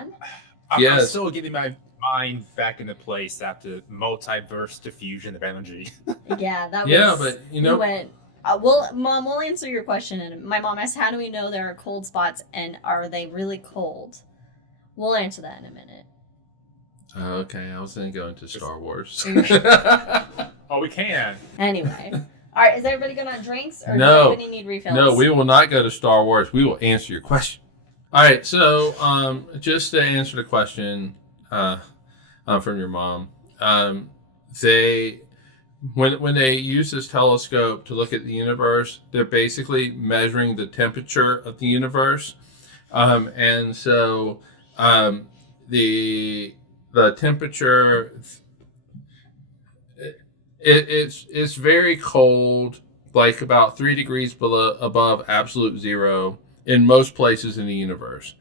on? I'm still getting my mind back into place after multiverse diffusion of energy. Yeah, that was... Yeah, but, you know... We went... Mom, we'll answer your question. And my mom asked, how do we know there are cold spots, and are they really cold? We'll answer that in a minute. Okay, I was going to go into Star Wars. Oh, we can. Anyway. All right, is everybody good on drinks? Or No. does anybody need refills? No, we will not go to Star Wars. We will answer your question. All right, so just to answer the question from your mom, when they use this telescope to look at the universe, they're basically measuring the temperature of the universe, and so the temperature it's very cold, like about 3 degrees above absolute zero in most places in the universe.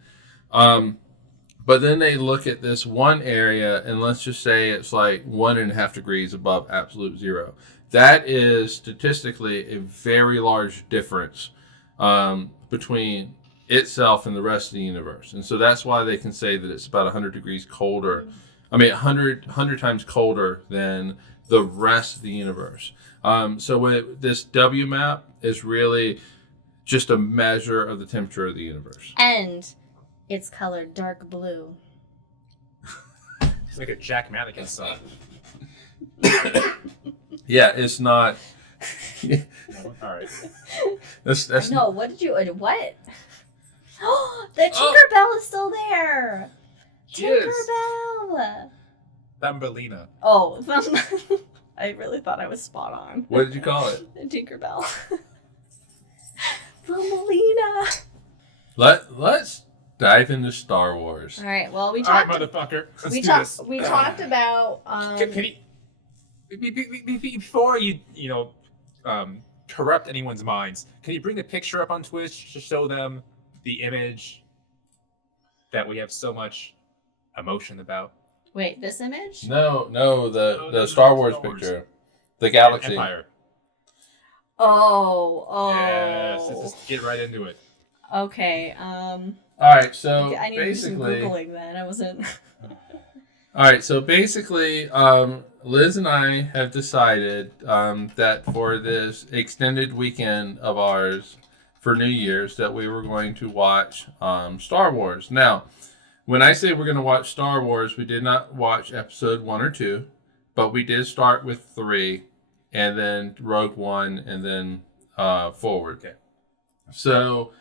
But then they look at this one area, and let's just say it's like 1.5 degrees above absolute zero. That is statistically a very large difference between itself and the rest of the universe. And so that's why they can say that it's about 100 degrees colder. I mean, 100 times colder than the rest of the universe. So this W map is really just a measure of the temperature of the universe. And it's colored dark blue. It's like a Jack Mannequin song. Yeah, it's not. Oh, all right. That's No, what did you... What? The Tinkerbell is still there! Tinkerbell! Thumbelina. Oh, I really thought I was spot on. What did you call it? Tinkerbell. Thumbelina. Let's dive into Star Wars. All right. Well, we All right, talked. motherfucker. Let's We do talked. this. We talked about. Can you, before you corrupt anyone's minds, can you bring the picture up on Twitch to show them the image that we have so much emotion about? Wait, this image? No, the Star Wars picture, the galaxy. Empire. Oh. Yes, let's just get right into it. Okay. All right, so I need to do some basically, Googling then. I wasn't. all right, so basically, Liz and I have decided that for this extended weekend of ours for New Year's, that we were going to watch Star Wars. Now, when I say we're going to watch Star Wars, we did not watch episode 1 or 2, but we did start with 3, and then Rogue One, and then forward. Okay. So,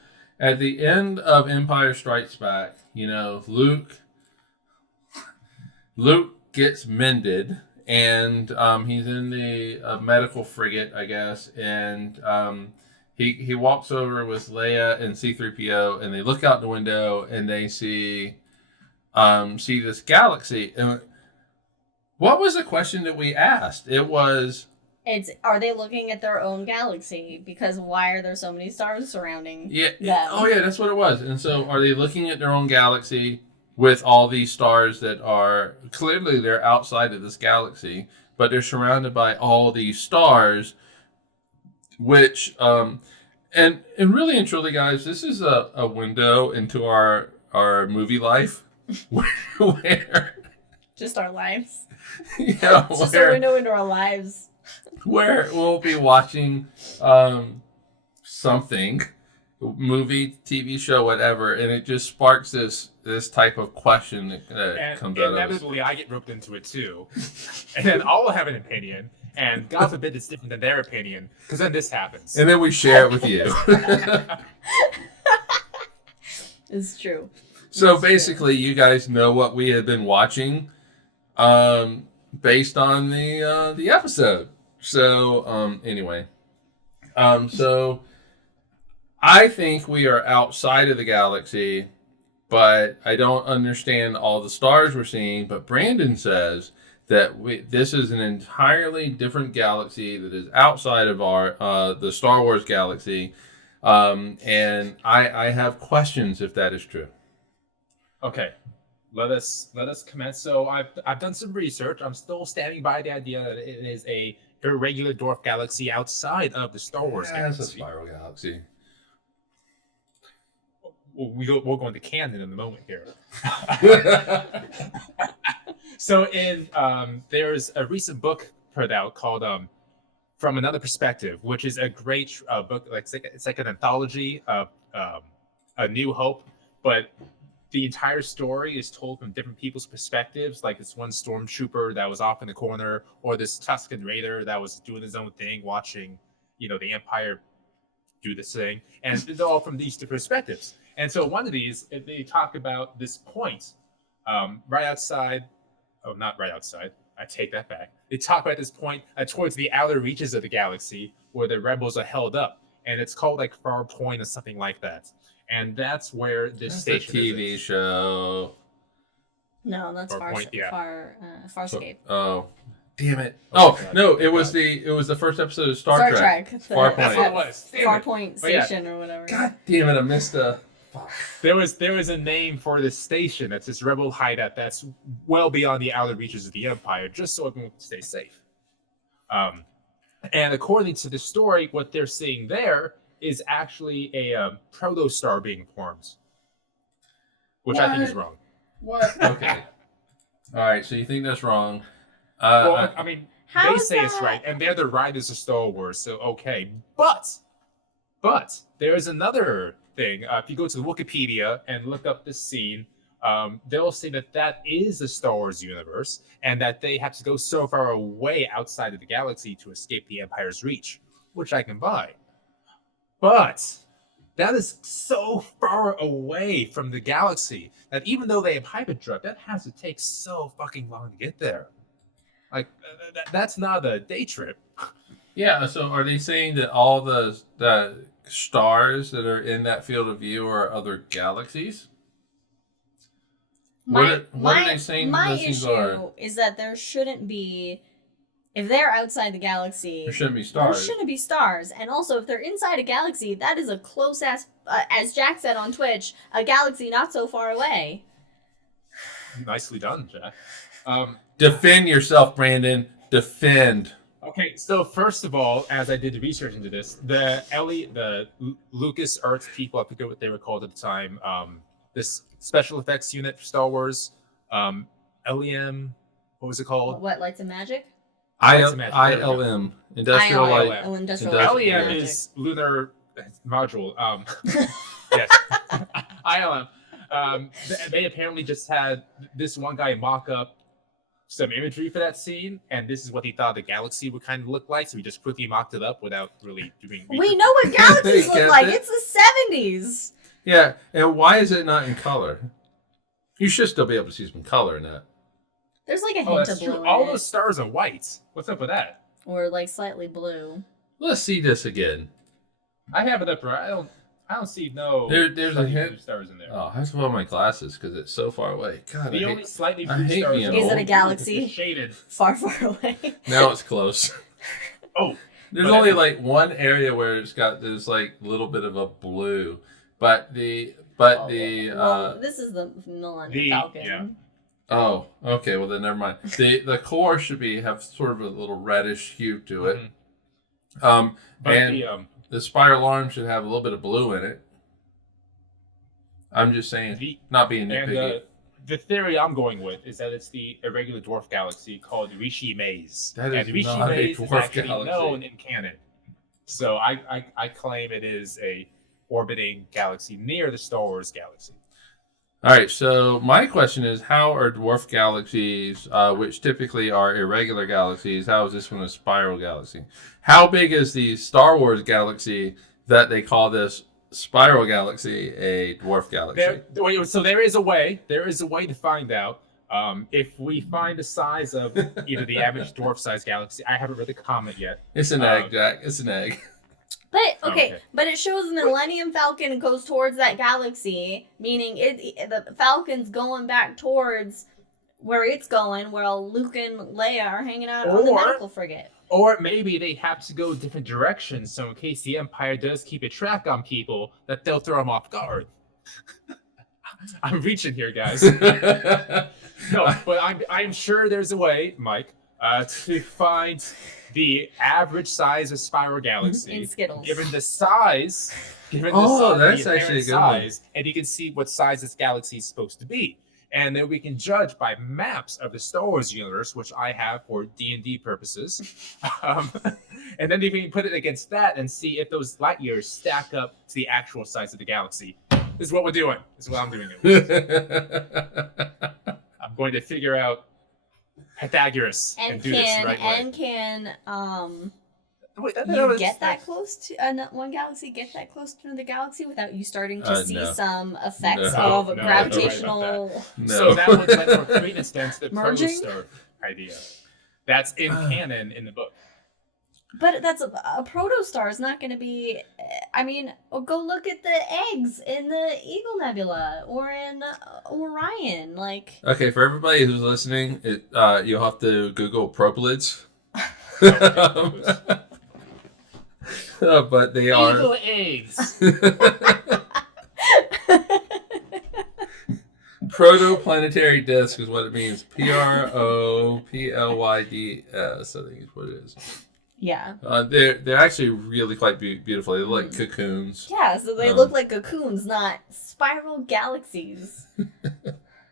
at the end of Empire Strikes Back, Luke gets mended, and he's in the medical frigate, I guess, and he walks over with Leia and C-3PO, and they look out the window, and they see this galaxy. And what was the question that we asked? It was... Are they looking at their own galaxy? Because why are there so many stars surrounding them? Oh, yeah, that's what it was. And so are they looking at their own galaxy with all these stars that are... Clearly, they're outside of this galaxy, but they're surrounded by all these stars, which... And really and truly, guys, this is a window into our movie life where... Just our lives? Yeah, It's just a window into our lives. Where we'll be watching something, movie, TV show, whatever, and it just sparks this type of question that comes out of us. Inevitably, I get roped into it too. And then I'll have an opinion, and God forbid it's different than their opinion, because then this happens. And then we share it with you. It's true. So basically, you guys know what we had been watching based on the episode. So, anyway. So, I think we are outside of the galaxy, but I don't understand all the stars we're seeing. But Brandon says that this is an entirely different galaxy that is outside of the Star Wars galaxy. And I have questions if that is true. Okay. Let us commence. So I've done some research. I'm still standing by the idea that it is a irregular dwarf galaxy outside of the Star Wars It's a galaxy. spiral galaxy. we'll go into canon in a moment here. So there's a recent book put out called From Another Perspective, which is a great book. It's like an anthology of A New Hope, but the entire story is told from different people's perspectives. Like this one stormtrooper that was off in the corner, or this Tusken Raider that was doing his own thing, watching, the Empire do this thing, and they're all from these different perspectives. And so one of these, they talk about this point right outside. Oh, not right outside. I take that back. They talk about this point towards the outer reaches of the galaxy where the rebels are held up, and it's called like Far Point or something like that. And that's where this station is. A TV show. No, that's Farscape. Oh, damn it! Oh no, it was the first episode of Star Trek. Far Point. That's what it was. Far Point Station or whatever. God damn it! I missed a. There was a name for this station. That's this rebel hideout that's well beyond the outer reaches of the Empire, just so everyone can stay safe. And according to the story, what they're seeing there is actually a protostar being formed, which I think is wrong. What? Okay. All right. So you think that's wrong? Well, I mean, they say it's right, and they're the writers of Star Wars, so okay. But there is another thing. If you go to the Wikipedia and look up this scene, they'll say that is the Star Wars universe, and that they have to go so far away outside of the galaxy to escape the Empire's reach, which I can buy. But that is so far away from the galaxy that even though they have hyperdrive, that has to take so fucking long to get there. Like, that's not a day trip. Yeah, so are they saying that all the stars that are in that field of view are other galaxies? What are they saying my those things issue are? Is that there shouldn't be, if they're outside the galaxy, there shouldn't be stars. There shouldn't be stars. And also, if they're inside a galaxy, that is a close ass, as Jack said on Twitch, a galaxy not so far away. Nicely done, Jack. Defend yourself, Brandon. Defend. Okay, so first of all, as I did the research into this, the Lucas Arts people, I forget what they were called at the time, this special effects unit for Star Wars, LEM, what was it called? What, Lights and Magic? ILM, Industrial Light. LEM is Lunar Module. Yes, ILM. They apparently just had this one guy mock up some imagery for that scene, and this is what he thought the galaxy would kind of look like, so he just quickly mocked it up without really doing research. We know what galaxies look like. It's the 70s. Yeah, and why is it not in color? You should still be able to see some color in that. There's like a hint of blue. All those stars are white. What's up with that? Or like slightly blue. Let's see this again. I have it up right. I don't see there's a hint. Stars in there. Oh, I have to put on my glasses because it's so far away. God, the only slightly blue stars is it a galaxy? Shaded. Far away. Now it's close. There's only like one area where it's got this like little bit of a blue, but this is the Millennium Falcon. Yeah. Oh, okay. Well then, never mind. The core should have sort of a little reddish hue to it. Mm-hmm. The spiral arm should have a little bit of blue in it. I'm just saying, not being nitpicky. And the theory I'm going with is that it's the irregular dwarf galaxy called Rishi Maze. That is Rishi not Maze a is dwarf actually galaxy. known in canon. So I claim it is a orbiting galaxy near the Star Wars galaxy. All right, so my question is, how are dwarf galaxies, which typically are irregular galaxies, how is this one a spiral galaxy? How big is the Star Wars galaxy that they call this spiral galaxy a dwarf galaxy? So there is a way to find out. If we find the size of either the average dwarf-sized galaxy, I haven't read the comment yet. It's an egg, Jack. It's an egg. But but it shows the Millennium Falcon goes towards that galaxy, meaning the Falcon's going back towards where it's going, while Luke and Leia are hanging out on the medical frigate. Or maybe they have to go different directions, so in case the Empire does keep a track on people, that they'll throw them off guard. I'm reaching here, guys. No, but I'm sure there's a way, Mike, to find the average size of spiral galaxy, in Skittles. given the size given the sun, that's the actually a apparent good one. size, and you can see what size this galaxy is supposed to be. And then we can judge by maps of the Star Wars universe, which I have for D&D purposes. And then if we can put it against that and see if those light years stack up to the actual size of the galaxy. This is what we're doing. This is what I'm doing. I'm going to figure out Pythagoras and do this the right way. And can Wait, get that close to one galaxy? Get that close to another galaxy without you starting to see some effects of gravitational. So that would let more credence then to the merging protostar idea. That's in canon in the book. But that's a protostar is not going to be. I mean, go look at the eggs in the Eagle Nebula or in Orion. Like, okay, for everybody who's listening, you'll have to Google propolids. But they are Eagle eggs. Protoplanetary disk is what it means. ProplydS, I think is what it is. Yeah. They're actually really quite beautiful. They look like cocoons. Yeah, so they look like cocoons, not spiral galaxies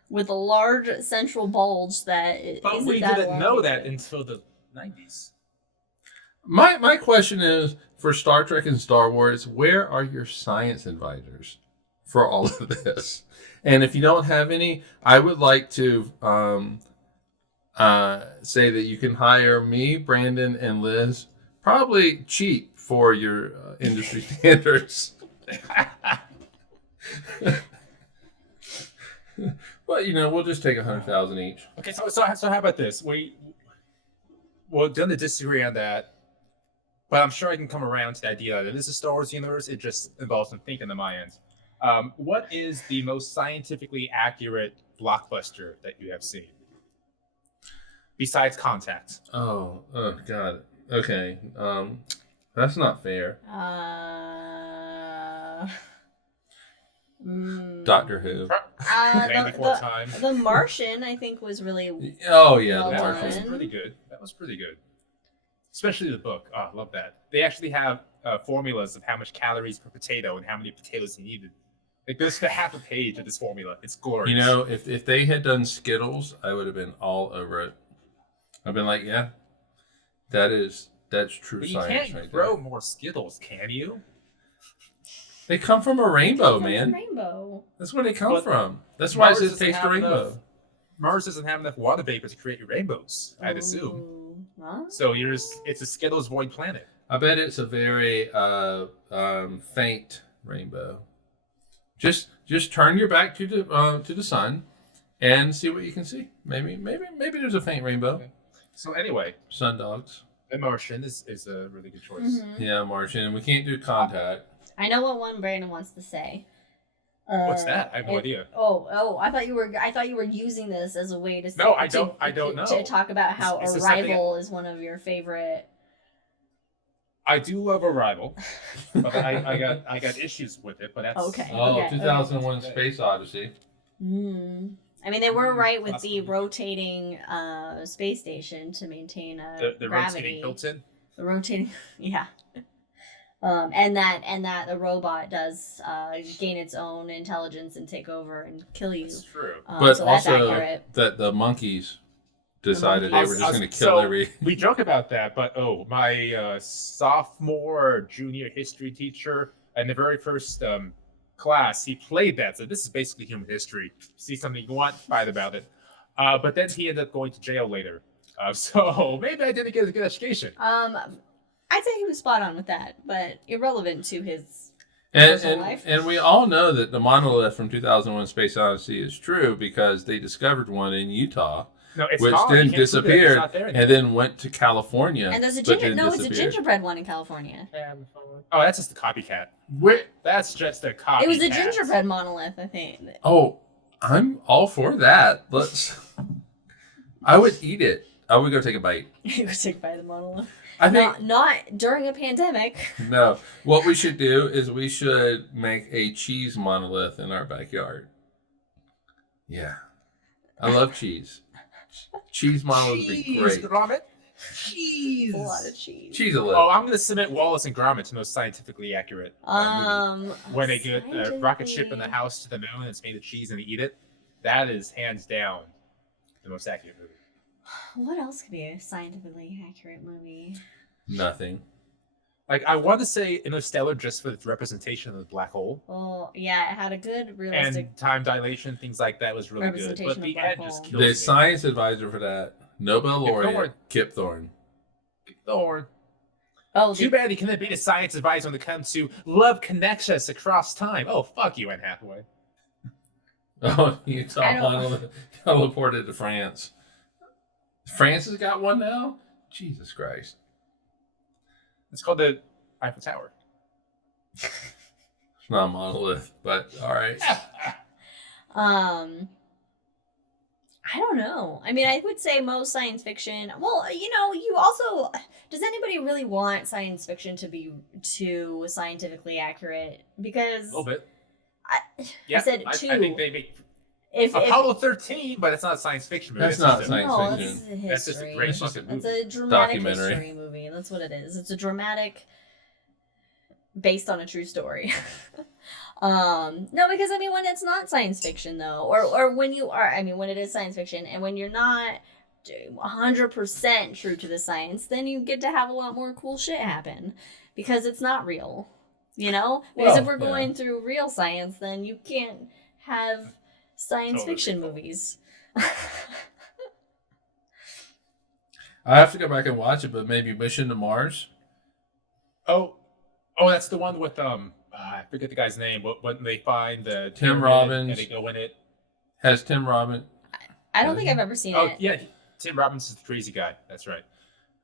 with a large central bulge that But we didn't know that until the 90s. My question is, for Star Trek and Star Wars, where are your science advisors for all of this? And if you don't have any, I would like to say that you can hire me, Brandon, and Liz, probably cheap for your industry standards. But we'll just take 100,000 each. Okay, so how about this? We're going to disagree on that, but I'm sure I can come around to the idea that this is Star Wars universe. It just involves some thinking on my end. What is the most scientifically accurate blockbuster that you have seen? Besides Contact. Oh, God. Okay. That's not fair. Doctor Who. The Martian, I think, was really. Oh yeah, well The That Martian. was pretty good. That was pretty good. Especially the book. Oh, I love that. They actually have formulas of how much calories per potato and how many potatoes you needed. Like there's half a page of this formula. It's glorious. If they had done Skittles, I would have been all over it. I've been like, yeah, that's true But science. you can't right grow there. more Skittles, can you? They come from a rainbow, man. Rainbow. That's where they come But from. That's why it Mars says doesn't taste the have rainbow. enough- Mars doesn't have enough water vapor to create rainbows, I'd assume. Ooh. Huh? So it's a Skittles void planet. I bet it's a very faint rainbow. Just turn your back to the sun and see what you can see. Maybe there's a faint rainbow. Okay. So anyway, Sun dogs. The Martian is a really good choice. Mhm. Yeah, Martian. We can't do Contact. I know what one Brandon wants to say. What's that? I have no idea. Oh! I thought you were using this as a way to say, No, I don't know. to talk about how Is this Arrival is one of your favorite. I do love Arrival, but I got issues with it. But that's Okay. Oh, 2001 Space Odyssey. I mean, they were right with the rotating space station to maintain the gravity. rotating Hilton. The rotating, yeah. And that the robot does gain its own intelligence and take over and kill you. That's true. But so that's also accurate. that the monkeys decided they were just going to So, kill every. We joke about that, but my sophomore or junior history teacher in the very first class, he played that. So this is basically human history. See something you want, fight about it. But then he ended up going to jail later. So maybe I didn't get a good education. I'd say he was spot on with that, but irrelevant to his personal life. And we all know that the monolith from 2001 Space Odyssey is true because they discovered one in Utah, No, it's which gone. then You can't prove it. It's disappeared not there anymore. and then went to California. And there's a but then it's a disappeared. gingerbread one in California. Oh, that's just a copycat. Where? That's just a copycat. It was a gingerbread monolith, I think. Oh, I'm all for that. I would eat it. I would go take a bite. You would take by the monolith. I think Not during a pandemic. no. What we should do is we should make a cheese monolith in our backyard. Yeah, I love cheese. Cheese monolith would be great. Ramen? Cheese. A lot of cheese. Cheese a little. Oh, I'm gonna submit Wallace and Gromit to most scientifically accurate movie. When they get a rocket ship in the house to the moon and it's made of cheese and they eat it. That is hands down the most accurate movie. What else could be a scientifically accurate movie? Nothing. Like, I want to say Interstellar just for its representation of the black hole. Well, yeah, it had a good realistic And time dilation, things like that was really good. But the end just killed The me. science advisor for that, Nobel laureate, Kip Thorne. Thorne. Oh, Too bad he couldn't be the science advisor when it comes to love connects us across time. Oh, fuck you, Anne Hathaway. Oh, you saw one teleported to France. France has got one now? Jesus Christ. It's called the Eiffel Tower. It's not a monolith, but all right. I don't know. I mean, I would say most science fiction. Well, you also. Does anybody really want science fiction to be too scientifically accurate? Because A little bit. I said two. I think they make if Apollo 13, but it's not a science fiction movie. That's not just science no, fiction. that's a history. That's just a great fucking movie. It's a dramatic Documentary. history movie. That's what it is. It's a dramatic, based on a true story. No, because I mean, when it's not science fiction though, or when you are, I mean, when it is science fiction, and when you're not 100% true to the science, then you get to have a lot more cool shit happen because it's not real, Because Well, if we're going through real science, then you can't have science Totally fiction real. movies. I have to go back and watch it, but maybe Mission to Mars. Oh, that's the one with I forget the guy's name. When they find the Tim pyramid Robbins. and they go in it. Has Tim Robbins. I don't think I've ever seen Oh it. yeah, Tim Robbins is the crazy guy. That's right.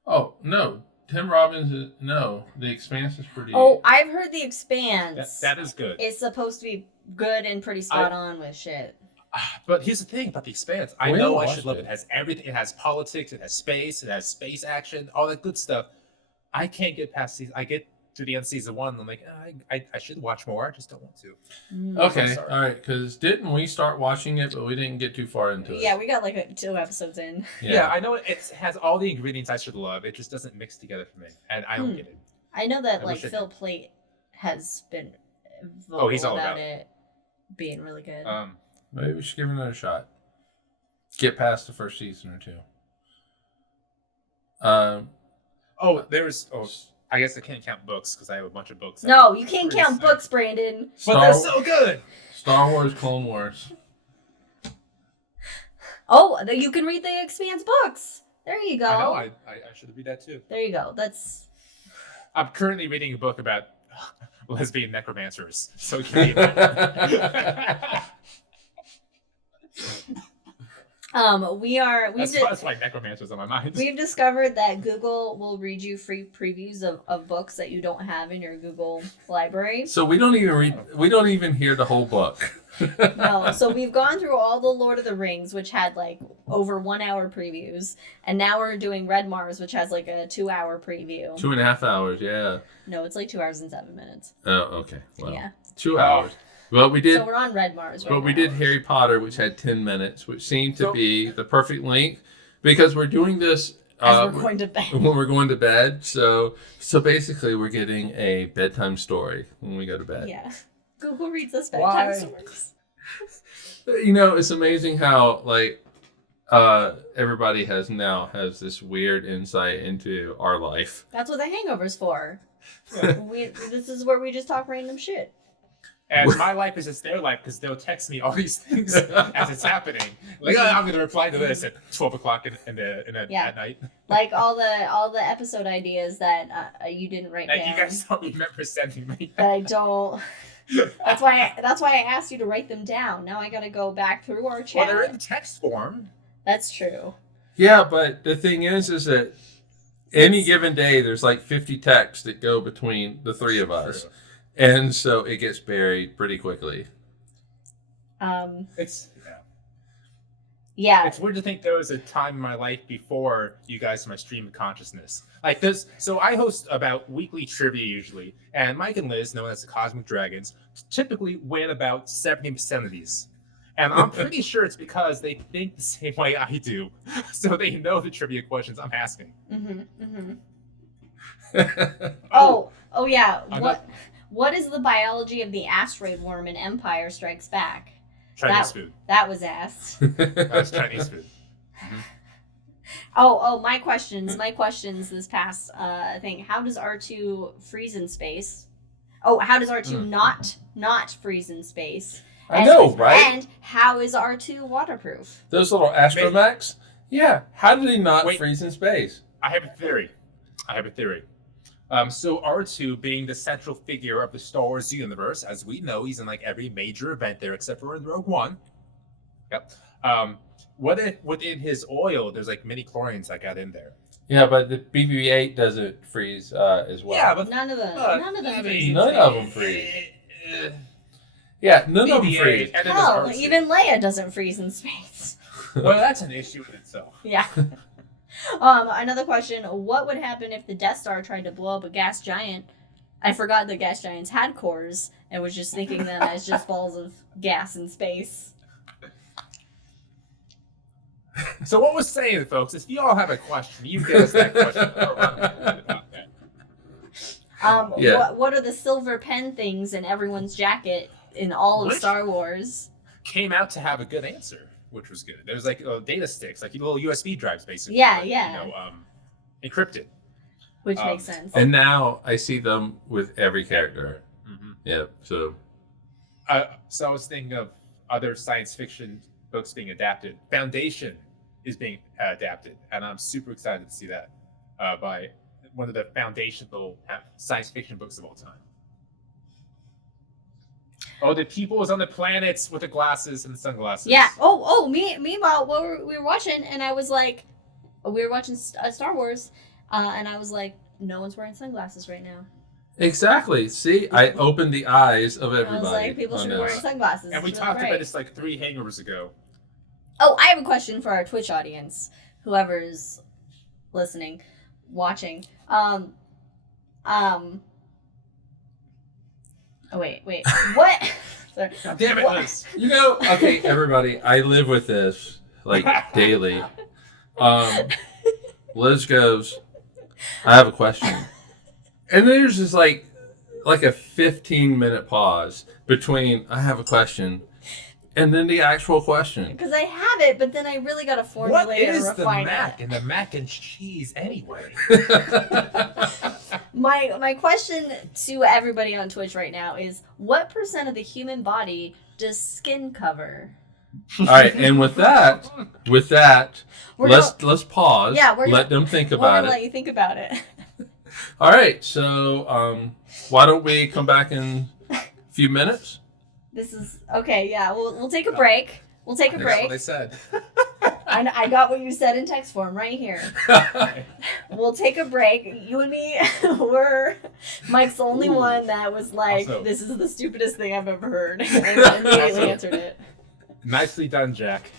Oh, no. Tim Robbins is. No. The Expanse is pretty. Oh, I've heard The Expanse. That is good. It's supposed to be good and pretty spot on with shit. But here's the thing about The Expanse. I We know haven't I should watched love it. it. It has everything. It has politics. It has space. It has space action. All that good stuff. I can't get past season. I get to the end of season 1. And I'm like, I should watch more. I just don't want to. Okay. I'm sorry. All right. Because didn't we start watching it, but we didn't get too far into it? Yeah, we got like 2 episodes in. Yeah, I know it has all the ingredients I should love. It just doesn't mix together for me, and I don't get it. I know that I like wish I Phil did. Plait has been vocal he's all about about it being really good. Maybe we should give it another shot. Get past the first season or 2. I guess I can't count books because I have a bunch of books. No, you can't Pretty count sick. books, Brandon. But they're so good. Star Wars, Clone Wars. Oh, you can read the Expanse books. There you go. I know. I should read that too. There you go. That's. I'm currently reading a book about lesbian necromancers. So you can that's why necromancers on my mind. We've discovered that Google will read you free previews of books that you don't have in your Google library. So we don't even read. We don't even hear the whole book. No, so we've gone through all the Lord of the Rings, which had like over 1 hour previews, and now we're doing Red Mars, which has like a 2 hour preview. 2.5 hours. Yeah. No, it's like 2 hours and 7 minutes. Oh, okay. Well, Yeah. 2 hours. Well, we did. So we're on Red Mars right But we now. did Harry Potter, which had 10 minutes, which seemed to be the perfect length because we're doing this As we're going to bed. when we're going to bed. So basically, we're getting a bedtime story when we go to bed. Yeah. Google reads us Why? bedtime stories. It's amazing how everybody has this weird insight into our life. That's what the Hangover's for. This is where we just talk random shit. And my life is just their life because they'll text me all these things as it's happening. Like, I'm going to reply to this at 12 o'clock at night. Like all the episode ideas that you didn't write That down. you guys don't remember sending me. That I don't. That's why I asked you to write them down. Now I got to go back through our chat. Well, they're in text form. That's true. Yeah, but the thing is that any given day, there's like 50 texts that go between the three of us. True. And so it gets buried pretty quickly. Yeah. It's weird to think there was a time in my life before you guys my stream of consciousness. Like this, so I host about weekly trivia usually, and Mike and Liz, known as the Cosmic Dragons, typically win about 70% of these. And I'm pretty sure it's because they think the same way I do. So they know the trivia questions I'm asking. Oh yeah. I'm What is the biology of the asteroid worm in Empire Strikes Back? Chinese food. That was asked. That's Chinese food. Oh, my questions this past thing. How does R2 freeze in space? Oh, how does R2 not freeze in space? I know, right? And how is R2 waterproof? Those little astromechs? Yeah. How did he not freeze in space? I have a theory. So R2 being the central figure of the Star Wars universe, as we know, he's in like every major event there except for in Rogue One. Yep. What if within his oil there's like mini chlorines that got in there? Yeah, but the BB-8 doesn't freeze as well. Yeah, but none of them freeze. None of them freeze. Yeah, none of them freeze. Hell, even Leia doesn't freeze in space. Well, that's an issue in itself. Yeah. Another question: what would happen if the Death Star tried to blow up a gas giant? I forgot that gas giants had cores and was just thinking them as just balls of gas in space. So what we're saying, folks, if you all have a question, you get us that question. What are the silver pen things in everyone's jacket in all of Star Wars? Came out to have a good answer, which was good. There's like data sticks, like little USB drives, basically. Yeah. Encrypted. Which makes sense. And now I see them with every character. Mm-hmm. Yeah, so I was thinking of other science fiction books being adapted. Foundation is being adapted, and I'm super excited to see that by one of the foundational science fiction books of all time. Oh, the people was on the planets with the glasses and the sunglasses. Yeah. Meanwhile, we were watching, and I was like, we were watching Star Wars, and I was like, no one's wearing sunglasses right now. Exactly. See, I opened the eyes of everybody. I was like, people should be wearing sunglasses. And we talked about this like 3 hangovers ago. Oh, I have a question for our Twitch audience, whoever's listening, watching. Oh, wait. What? Sorry. God damn it, Liz. You know, okay, everybody, I live with this like daily. Liz goes, I have a question. And then there's just like a 15-minute pause between I have a question and then the actual question. Because I have it, but then I really got to formulate it and refine it. What is the mac and the mac and cheese anyway? My question to everybody on Twitch right now is, what % of the human body does skin cover? All right, and with that, let's pause. Yeah, let them think about it. We're gonna let you think about it. All right, so why don't we come back in a few minutes? This is okay. Yeah, we'll take a break. We'll take a break. That's what I said. I got what you said in text form right here. We'll take a break. You and me, Mike's the only one that was like, also, this is the stupidest thing I've ever heard. And immediately answered it. Nicely done, Jack.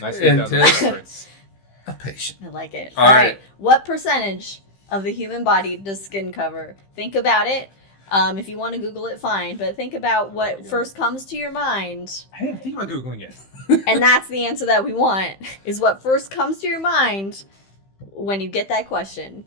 Nicely done. A patient. I like it. All right. What percentage of the human body does skin cover? Think about it. If you want to Google it, fine. But think about what first comes to your mind. I didn't think about Googling it. And that's the answer that we want, is what first comes to your mind when you get that question.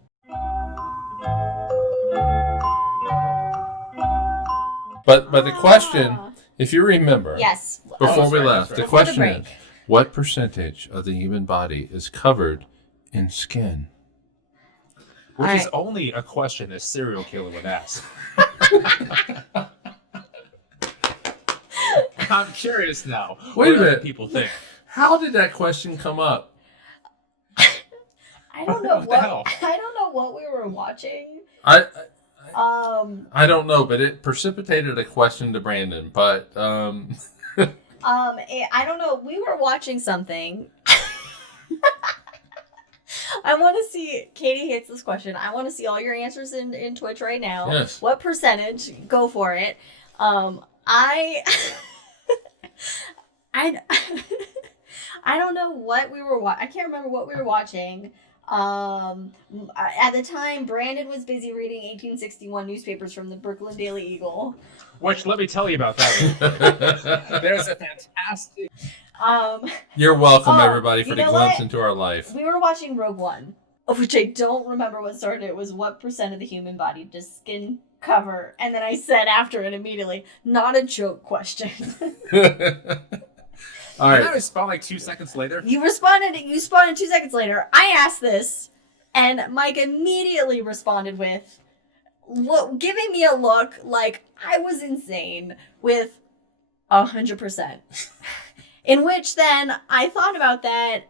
But the question, if you remember, yes, before we left, the question is, what percentage of the human body is covered in skin? Which is only a question a serial killer would ask. I'm curious now. Wait a minute. People think. How did that question come up? I don't know I don't know what we were watching. I don't know, but it precipitated a question to Brandon. But I don't know. We were watching something. I want to see, Katie hates this question. I want to see all your answers in Twitch right now. Yes. What percentage? Go for it. I don't know what we were I can't remember what we were watching. At the time, Brandon was busy reading 1861 newspapers from the Brooklyn Daily Eagle. Which, let me tell you about that one. There's a fantastic... You're welcome, everybody, for the glimpse into our life. We were watching Rogue One, which I don't remember what started. It was what percent of the human body does skin cover? And then I said after it immediately, not a joke question. All right. Did I respond like 2 seconds later? You responded 2 seconds later. I asked this, and Mike immediately responded with, giving me a look like I was insane with 100%. In which then I thought about that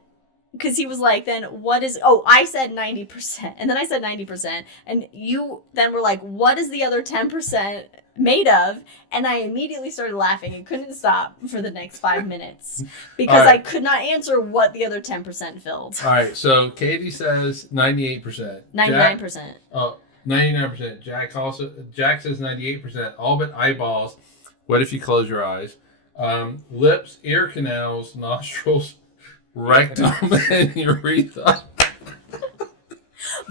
because he was like, then what is, I said 90%. And then I said 90%. And you then were like, what is the other 10% made of? And I immediately started laughing and couldn't stop for the next 5 minutes because I could not answer what the other 10% filled. All right. So Katie says 98%. 99%. 99%. Jack says 98%. All but eyeballs. What if you close your eyes? Lips, ear canals, nostrils, rectum, and urethra.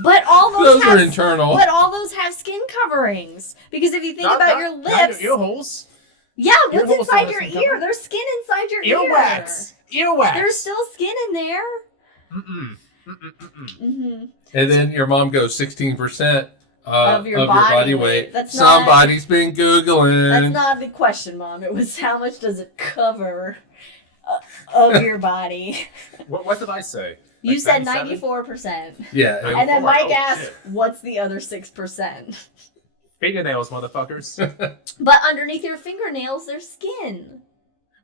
But all those are internal. But all those have skin coverings. Because if you think about your lips, not your ear holes. Yeah, what's holes inside your cover. ear? There's skin inside your ear. Earwax. There's still skin in there. And then your mom goes 16%. Of your body weight. Somebody's been Googling. That's not the question, Mom. It was how much does it cover of your body? What did I say? You said 94%. Yeah. And then Mike asked, what's the other 6%? Fingernails, motherfuckers. But underneath your fingernails, there's skin.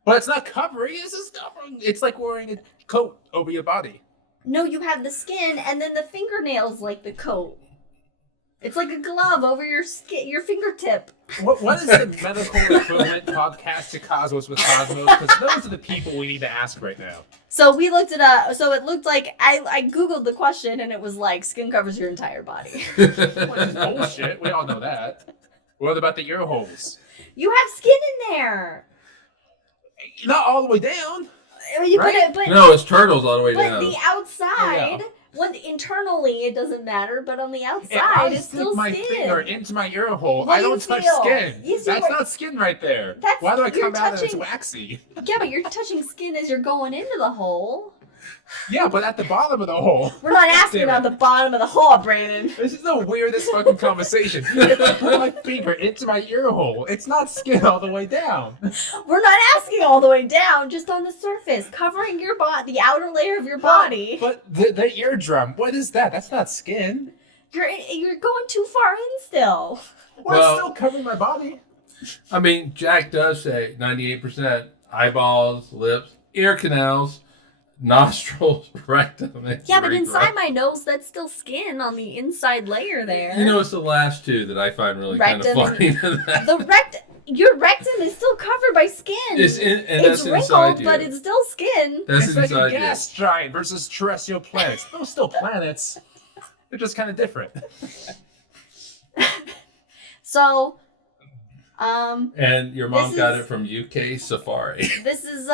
But it's not covering. It's just covering. It's like wearing a coat over your body. No, you have the skin, and then the fingernails like the coat. It's like a glove over your skin, your fingertip. What is the medical equivalent podcast to Cosmos with Cosmos? Because those are the people we need to ask right now. So we looked it up. So it looked like I Googled the question, and it was like skin covers your entire body. Which is bullshit. We all know that. What about the ear holes? You have skin in there. Not all the way down. Right? But no, it's turtles all the way down. But the outside... Yeah. When internally it doesn't matter, but on the outside it's still skin. If I stick my finger into my ear hole, I don't touch skin. That's not skin right there. Why do I come out and it's waxy? Yeah, but you're touching skin as you're going into the hole. Yeah, but at the bottom of the hole. We're not asking about the bottom of the hole, Brandon. This is the weirdest fucking conversation. If I put my finger into my ear hole, it's not skin all the way down. We're not asking all the way down, just on the surface, covering your body, the outer layer of your body. But the eardrum, what is that? That's not skin. You're going too far in still. Well, it's still covering my body. I mean, Jack does say 98% eyeballs, lips, ear canals, nostrils, rectum. Yeah, but inside my nose, that's still skin on the inside layer there. You know, it's the last two that I find really kind of funny. Your rectum is still covered by skin. It's wrinkled, but it's still skin. It's like a gas giant versus terrestrial planets. Those still planets. They're just kind of different. So, and your mom got it from UK Safari. This is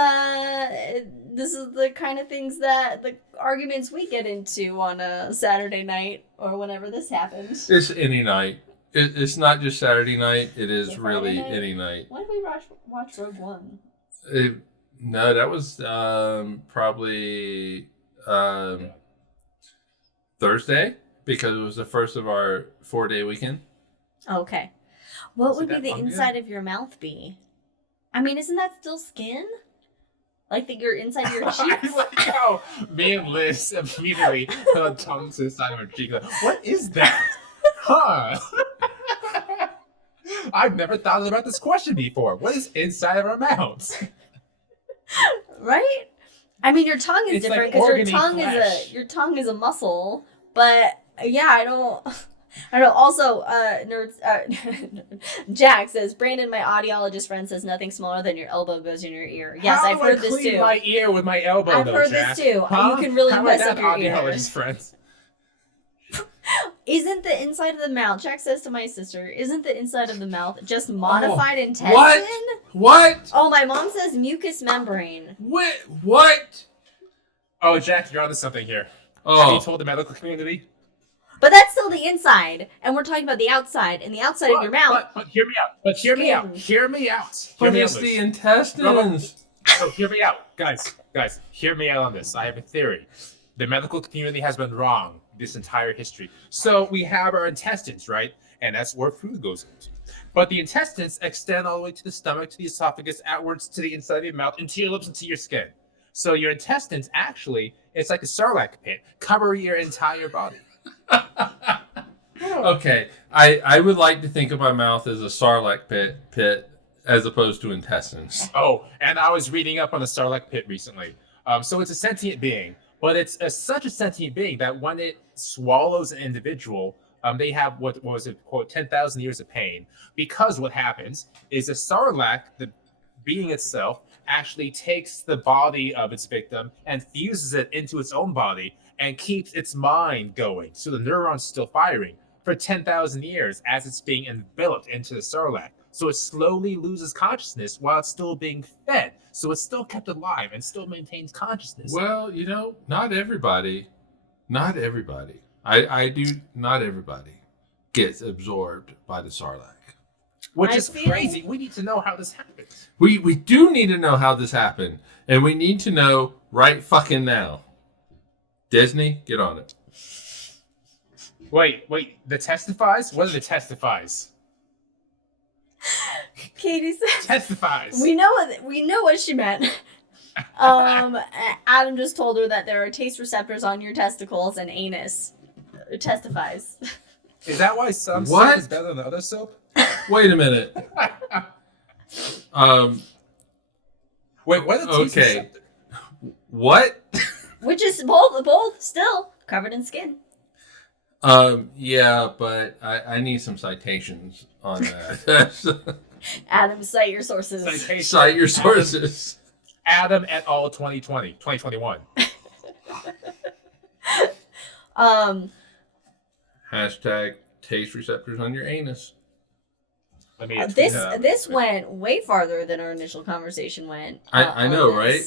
the kind of things that the arguments we get into on a Saturday night or whenever this happens. It's any night. It's not just Saturday night. It is really night? any night. When did we watch Rogue One? No, that was probably Thursday because it was the first of our 4-day weekend. Okay. What would be the inside of your mouth be? I mean, isn't that still skin? Like your inside your cheeks? I like how me and Liz immediately put our tongues to the side of our cheek. Like, what is that? Huh? I've never thought about this question before. What is inside of our mouths? Right? I mean, your tongue is different because your tongue is a muscle. But yeah, I don't know. Also, Jack says, Brandon, my audiologist friend, says nothing smaller than your elbow goes in your ear. Yes, I've heard this too. How do I clean my ear with my elbow? I've heard this too. Huh? You can really mess up your ears. Friends? Isn't the inside of the mouth, Jack says to my sister, isn't the inside of the mouth just modified intestine? What? Oh, my mom says mucous membrane. What? Oh, Jack, you're onto something here. Have you told the medical community? But that's still the inside, and we're talking about the outside, and the outside of your mouth. But hear me out. But hear me out. Hear me out. But it's the intestines. So hear me out, guys. Hear me out on this. I have a theory. The medical community has been wrong this entire history. So we have our intestines, right? And that's where food goes into. But the intestines extend all the way to the stomach, to the esophagus, outwards to the inside of your mouth, into your lips, into your skin. So your intestines actually, it's like a Sarlacc pit, cover your entire body. Okay, I would like to think of my mouth as a Sarlacc pit as opposed to intestines. Oh, and I was reading up on the Sarlacc pit recently. So it's a sentient being, but it's such a sentient being that when it swallows an individual, they have what was it, quote, 10,000 years of pain. Because what happens is the Sarlacc, the being itself, actually takes the body of its victim and fuses it into its own body and keeps its mind going. So the neuron's still firing for 10,000 years as it's being enveloped into the Sarlacc. So it slowly loses consciousness while it's still being fed. So it's still kept alive and still maintains consciousness. Well, not everybody. Not everybody gets absorbed by the Sarlacc. Which is crazy. We need to know how this happened. We do need to know how this happened. And we need to know right fucking now. Disney, get on it. Wait, the testifies? What are the testifies? Katie said testifies. We know what she meant. Adam just told her that there are taste receptors on your testicles and anus. Testifies. Is that why some soap is better than other soap? Wait a minute. Wait, what are the taste receptors? What? Which is both still covered in skin. Yeah, but I need some citations on that. Adam, cite your sources. Cite your sources. Adam et al. 2021. Hashtag taste receptors on your anus. This went way farther than our initial conversation went. I know, right?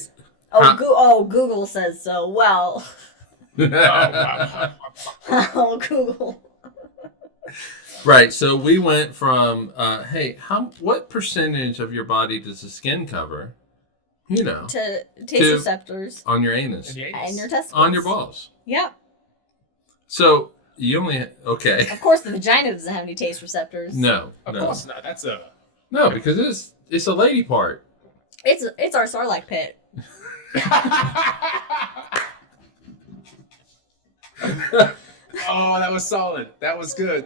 Google says so. Well. Oh, Google. Right, so we went from, what percentage of your body does the skin cover? To taste receptors. On your anus. And your testicles. On your balls. Yeah. So, you only, okay. Of course, the vagina doesn't have any taste receptors. No. Of course not. That's a... No, because it's a lady part. It's our Sarlacc pit. Oh, that was solid. That was good.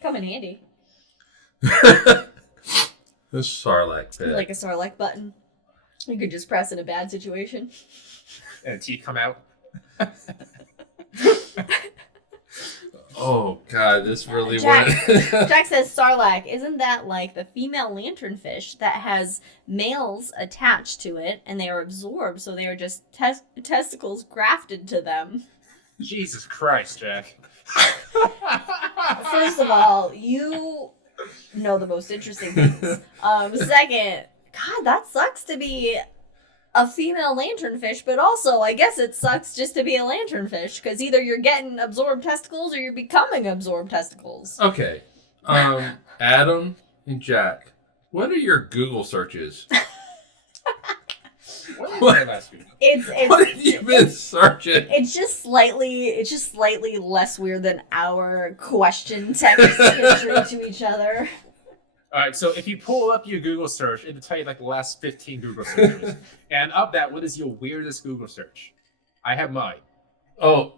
Come in handy. The Sarlacc pit. Like a Sarlacc button. You could just press in a bad situation. And teeth come out. Oh, God, this really Jack, went... Jack says Sarlacc, isn't that like the female lanternfish that has males attached to it and they are absorbed, so they are just testicles grafted to them? Jesus Christ, Jack. First of all, you know the most interesting things. Second, God, that sucks to be a female lanternfish, but also I guess it sucks just to be a lanternfish because either you're getting absorbed testicles or you're becoming absorbed testicles. Okay. Adam and Jack, what are your Google searches? What have you been searching? It's just slightly less weird than our question text history to each other. All right, so if you pull up your Google search, it'll tell you like the last 15 Google searches. And of that, what is your weirdest Google search? I have mine. Oh,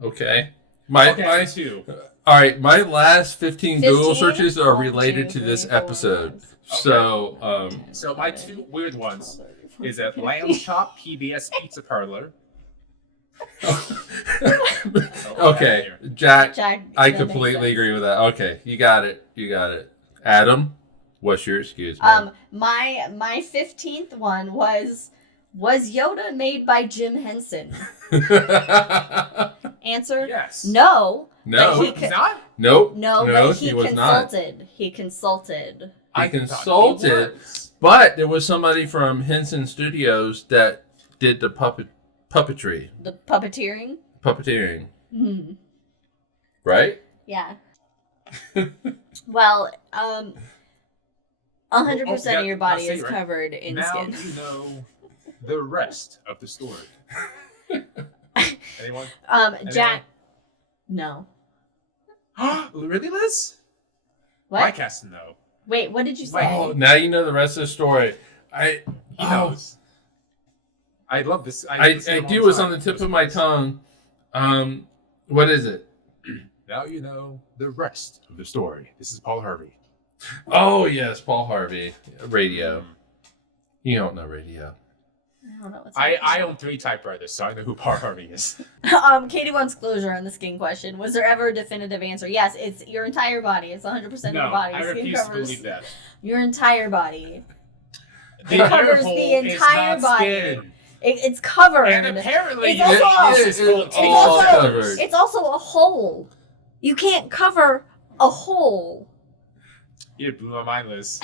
okay. My two. All right, my last 15 Google searches are related to this episode. Okay. So my two weird ones is at Lamb Chop PBS Pizza Parlor. Okay, Jack, I completely agree with that. Okay, you got it. Adam, what's your excuse? My 15th one was Yoda made by Jim Henson? Answer: yes. No. No. He's not? Nope. No, no, but he was consulted. Not. He consulted. He consulted. But there was somebody from Henson Studios that did the puppetry. The puppeteering. Puppeteering. Right? Yeah. Well, 100% of your body is covered in now skin. Now you know the rest of the story. Anyone? Jack. No. Really, Liz? What? My cast to know. Wait, what did you say? Oh, now you know the rest of the story. He knows. I love this. I do. It's on the tip of my tongue. What is it? Now you know the rest of the story. This is Paul Harvey. Oh yes, Paul Harvey. Radio. You don't know radio. I don't know what's I own 3 typewriters, so I know who Paul Harvey is. Katie wants closure on the skin question. Was there ever a definitive answer? Yes, it's your entire body. It's 100% of your body. I Skin refuse covers to believe that. your entire body. The covers ear the hole entire is not body. Skin. It's covered. And apparently, it's also, covered. It's also a hole. You can't cover a hole. You blew my mind, Liz.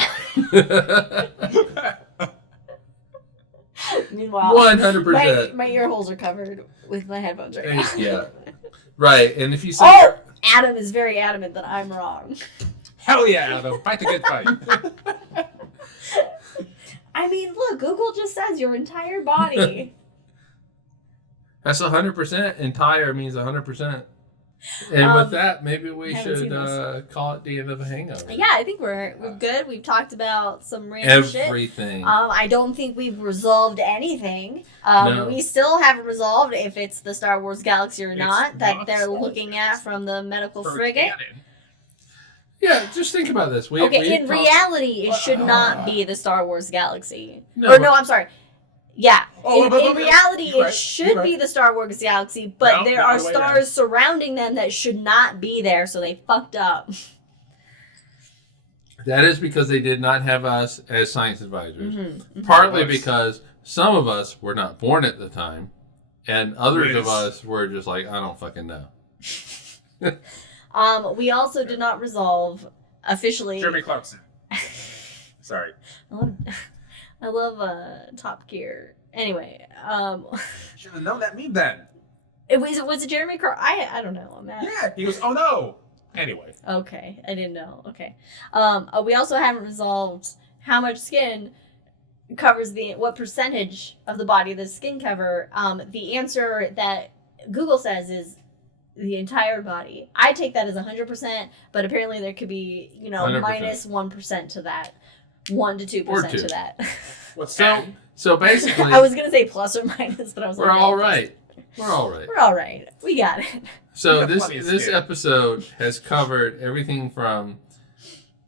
Meanwhile, 100%. My ear holes are covered with my headphones right now. Yeah. Right. And if you say Adam is very adamant that I'm wrong. Hell yeah, Adam. Fight the good fight. I mean, look, Google just says your entire body. That's 100%. Entire means 100%. And with that, maybe we should call it the end of a hangover. Yeah, I think we're good. We've talked about some random everything. Shit. I don't think we've resolved anything. No. We still haven't resolved if it's the Star Wars galaxy or not that they're looking at from the medical frigate. Canon. Yeah, just think about this. In reality, it should not be the Star Wars galaxy. No, I'm sorry. Yeah. In reality, You're it should be the Star Wars galaxy, but there are stars surrounding them that should not be there, so they fucked up. That is because they did not have us as science advisors. Partly because some of us were not born at the time, and others of us were just like, I don't fucking know. We also did not resolve officially. Jeremy Clarkson. Sorry. I love Top Gear. Anyway, should have known that meme then. Was it Jeremy I don't know. Yeah, he goes, oh no. Anyway. Okay, I didn't know. Okay. We also haven't resolved how much skin covers what percentage of the body does skin cover. The answer that Google says is the entire body. I take that as 100%, but apparently there could be, 100%. minus 1% to that, 1 to 2% to that. What's so basically, I was gonna say plus or minus, but I was we're like, all right. We're all right. We're all right. We got it. So this episode has covered everything from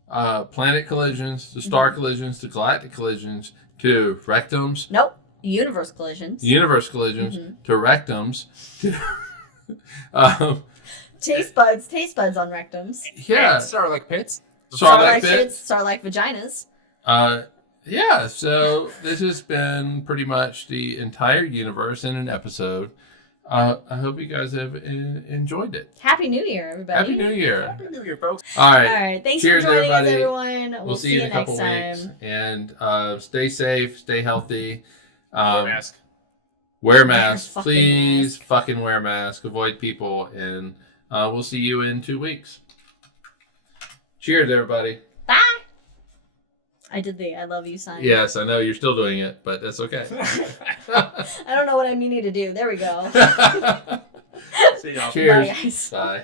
planet collisions to star collisions to galactic collisions to rectums. Nope. Universe collisions. To rectums. Taste buds on rectums. Yeah. Sarlacc pits. Sarlacc pits. Sarlacc vaginas. Yeah, so this has been pretty much the entire universe in an episode. I hope you guys have enjoyed it. Happy New Year, everybody. Happy New Year. Happy New Year, folks. All right. All right. Thanks Cheers, for joining everybody. us, everyone. We'll see you in a couple next weeks. time. And stay safe, stay healthy. Wear a mask. Wear masks. Fucking Please mask. fucking wear masks. Avoid people. And we'll see you in 2 weeks. Cheers, everybody. Bye. I did the I love you sign. Yes, I know you're still doing it, but that's okay. I don't know what I'm meaning to do. There we go. See y'all. Cheers. Bye, guys. Bye.